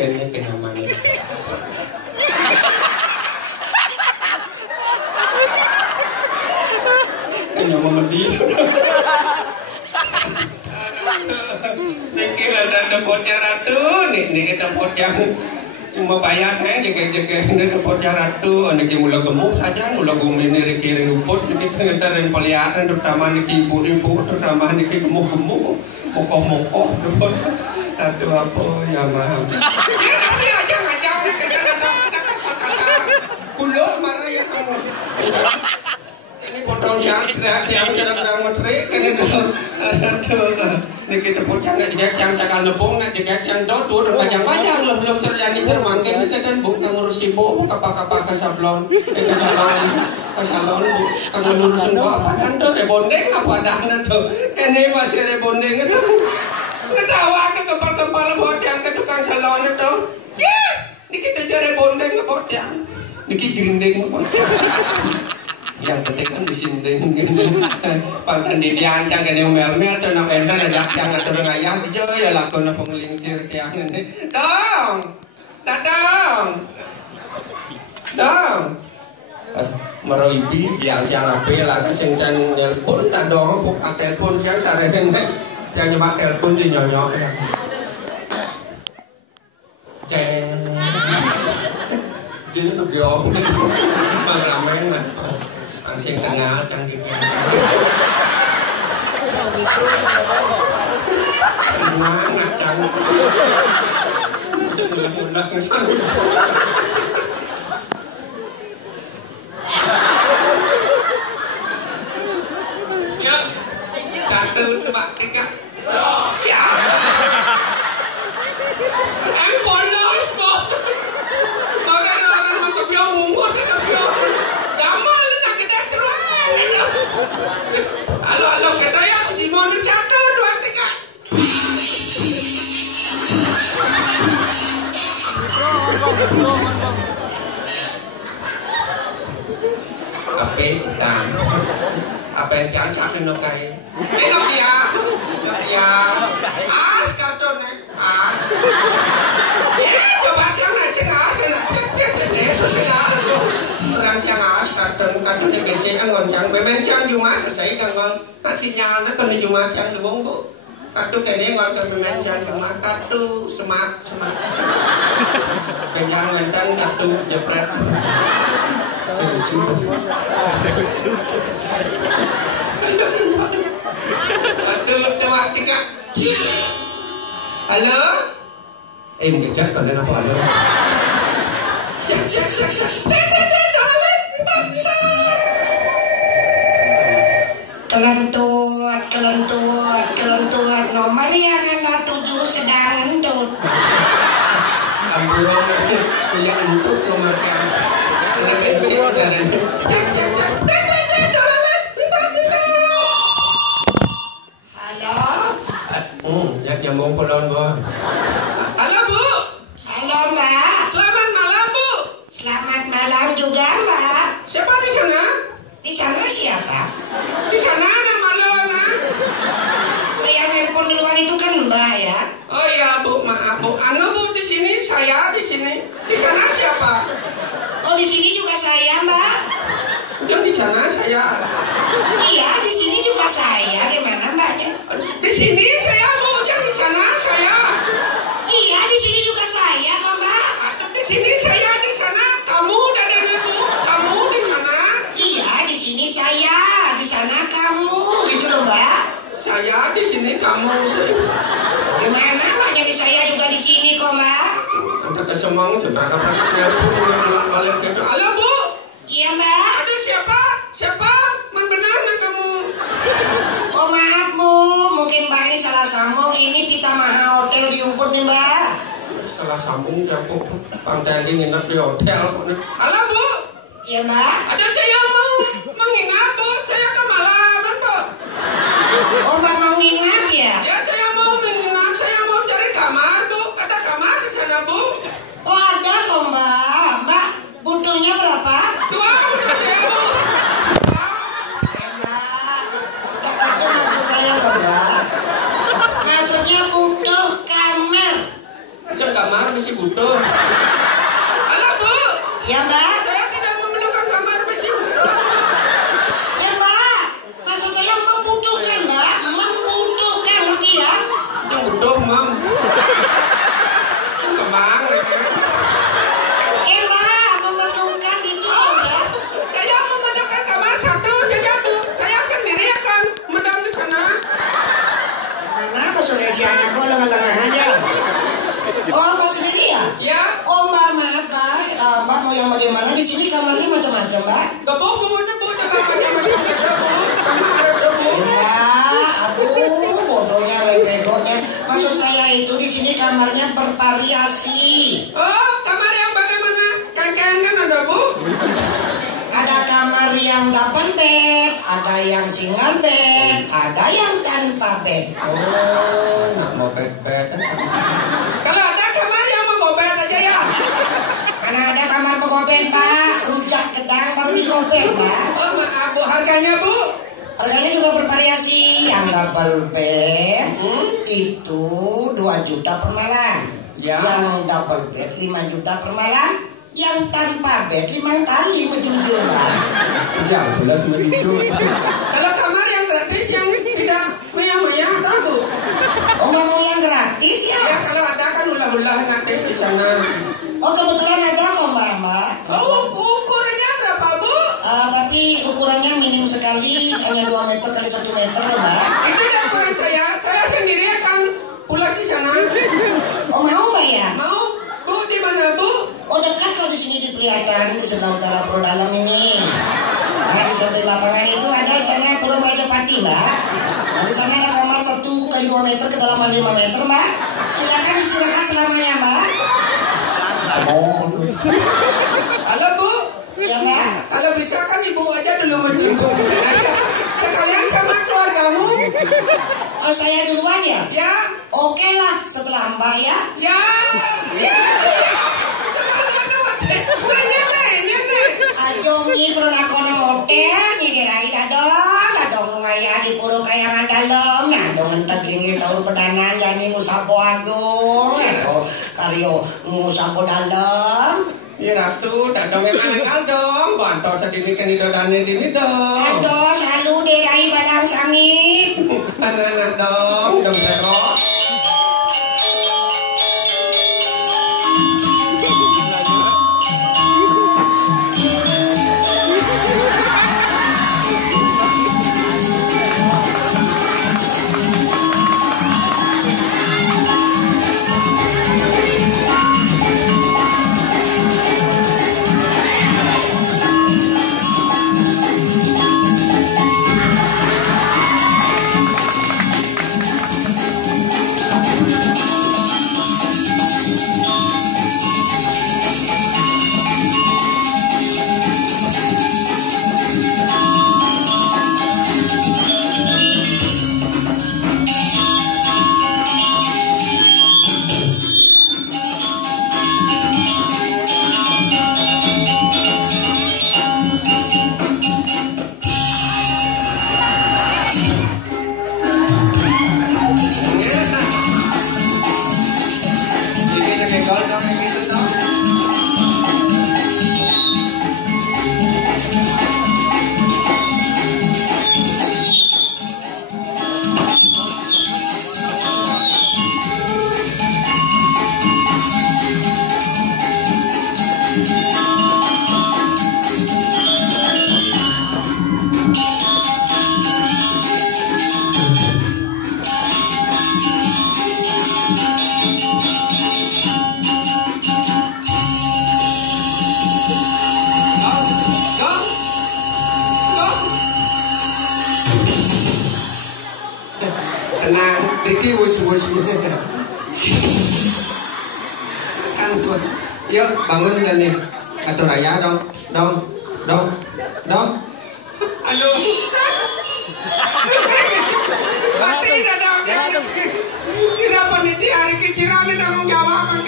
kayaknya kenyamanan. Kenyaman di. Niki ada bocah ratu, nih kita bocah cuma bayar kan, jaga ini bocah ratu, niki mula gemuk saja, mula gemuk ini riki rumput, niki kita yang pelihara, terutama niki ibu-ibu, terutama niki gemuk-gemuk, mokoh-mokoh, ratu apa ya mahal. Ya tapi aja ngajak kita kata kulo marah ya kamu. Ini potong yang cerang metrik kan itu. Ini kita potong nak jajang cakal nepung nak jajang dotur panjang-panjang belum terjadi termangkin kita dan buk ngurus ibu kapal ke sablon ke salon bu kalau lulusan kok apa kan tuh rebondeng apa dah itu ini masih rebondeng itu ngetawa ke kepal-kepal bodang ke tukang salon itu ya ini kita jadi rebondeng ke bodang ini jirindeng yang penting kan disinding pantan didiancang kan yang mel-mel tuh nak enten aja jangan terus ngayang aja ya lakon penglingsir tiang ini dong meroibi biang yang apa lagi ceng-ceng nelpon tak dong buka telepon yang sarene yang nyemak telepon di nyonyok ya ceng jadi tuh biong bang ramen lah yang tengah canggih mana canggih ya satu dua tiga ya polos po orang mantap biong mungut biong gamal nak kita seruan halo kita ya di mana satu dua tiga apa yang cacat itu kayak enak ya as karton as coba jangan as orang yang as karton yang benceng angon yang benceng cuma selesai kan tak sinyal nak kena cuma yang lebong bu kartu kene ngon ke benceng sama kartu semak kenyangan dan kartu jepret satu dua tiga halo mungkin chat còn apa halo kelentuat nomor yang enggak 7 sedang entut amburan punya entut nomor kan ada bensin dan nyambung kolon bu. Halo bu. Halo mbak. Selamat malam bu. Selamat malam juga mbak. Siapa di sana? Di sana siapa? Di sana ada Malona. Yang handphone di luar itu kan mbak ya? Oh iya bu, maaf bu. Anu bu di sini, saya di sini. Di sana siapa? Oh di sini juga saya mbak. Jam di sana saya. Iya di sini juga saya. Gimana mbaknya? Di sini saya bu. Di sana saya. Iya di sini juga saya kok mbak. Di sini saya di sana. Kamu dan ibu. Kamu di sana. Iya di sini saya. Di sana kamu. Gitu loh mbak. Saya di sini kamu. Gimana mbak? Jadi saya juga di sini kok mbak. Anda kesemang sudah dapat telepon dengan balik gitu. Halo bu. Iya mbak. Ada siapa? Siapa? Menbenarkan kamu. Oh maaf bu. Mungkin mbak ini salah sambung. Ini Pita Maha Hotel di Ubud nih mbak. Salah sambung ya bu. Pantai nginep di hotel. Halo bu. Iya mbak. Ada saya mau menginap bu. Saya ke Malabar bu. Oh mbak mau nginap ya? Ya saya mau menginap. Saya mau cari kamar bu. Ada kamar di sana bu? Oh ada kok mbak. Mbak butuhnya berapa? 2 butuh saya bu. Itu maksud saya loh mbak. Maksudnya butuh kamar. Macam kamar mesti butuh. Halo Bu. Ya Mbak. Saya tidak memerlukan kamar besi butuh. Ya Mbak. Maksud saya membutuhkan Mbak. Membutuhkan ngerti ya? Yang butuh Mam. Kemang. Mbak memerlukan itu Mbak. Saya memerlukan kamar satu saja Bu. Saya sendiri akan medam di sana. Kenapa sore siang aku lengah-lengahan ya? Oh Mbak sendiri ya? Ya. Oh Mbak maaf Mbak. Mbak mau yang bagaimana? Di sini kamarnya macam-macam Mbak. Gebuk Bu, udah kamarnya macam-macam Bu. Kamar ada Bu. Mbak, aduh bodohnya, begonya. Maksud saya itu di sini kamarnya bervariasi. Oh, kamar yang bagaimana? Kan ada Bu. Ada kamar yang 8 bed, ada yang single bed, ada yang tanpa bed. Oh, nggak mau bed. Kalau ada kamar yang mau gobet aja ya. Mana ada kamar pegobet Pak, rujak kedang baru digobet Pak. Oh maaf Bu, harganya Bu? Harganya juga bervariasi. Yang double bed itu 2 juta per malam. Ya. Yang double bed 5 juta per malam. Yang tanpa bed 5 kali menjujur Pak. Ya, belas menjujur. Kalau kamar yang gratis yang tidak maya-maya ada Bu? Oh nggak mau yang gratis ya? Ya kalau ada kan ulah-ulah nanti di sana. Oh kebetulan ada kok Mbak. Oh, ukurannya berapa Bu? Tapi ukurannya minim sekali, hanya 2 meter kali 1 meter loh Mbak. Itu dia ukuran saya. Saya sendiri akan pulang di sana. Oh mau Mbak ya? Mau Bu di mana Bu? Oh dekat kok di sini di Pelihatan di sebelah utara Puro Dalam ini. Nah di samping lapangan itu ada sana Puro Majapahit Mbak. Nah di sana ada kamar 1 kali 2 meter kedalaman 5 meter Mbak. Silakan istirahat selamanya Mbak. Halo Bu. Ya Mbak. Kalau bisa kan Ibu aja dulu menjemput saya. Sekalian sama keluargamu. Oh saya duluan ya? Ya. Oke lah setelah Mbak ya. Ya. Ya. Ajongi perlakonan hotel nyigerai dadong ngaya di Puro Kayangan Dalem nadong entek ingin tahu pedanan jani ngusapo agung karyo ngusapo dalem. Ya Ratu, dadong yang anakal dong. Bantu sedini kan idodane dini dong. Aduh selalu derai balang sangit. Anak-anak dong, dong berok. Tenang, Ricky wush. Kan tuh. Yuk, bangun dan nih. Atau raya dong. Aduh. Mati dah dong. Kira peniti hari keciran ini tanggung jawab.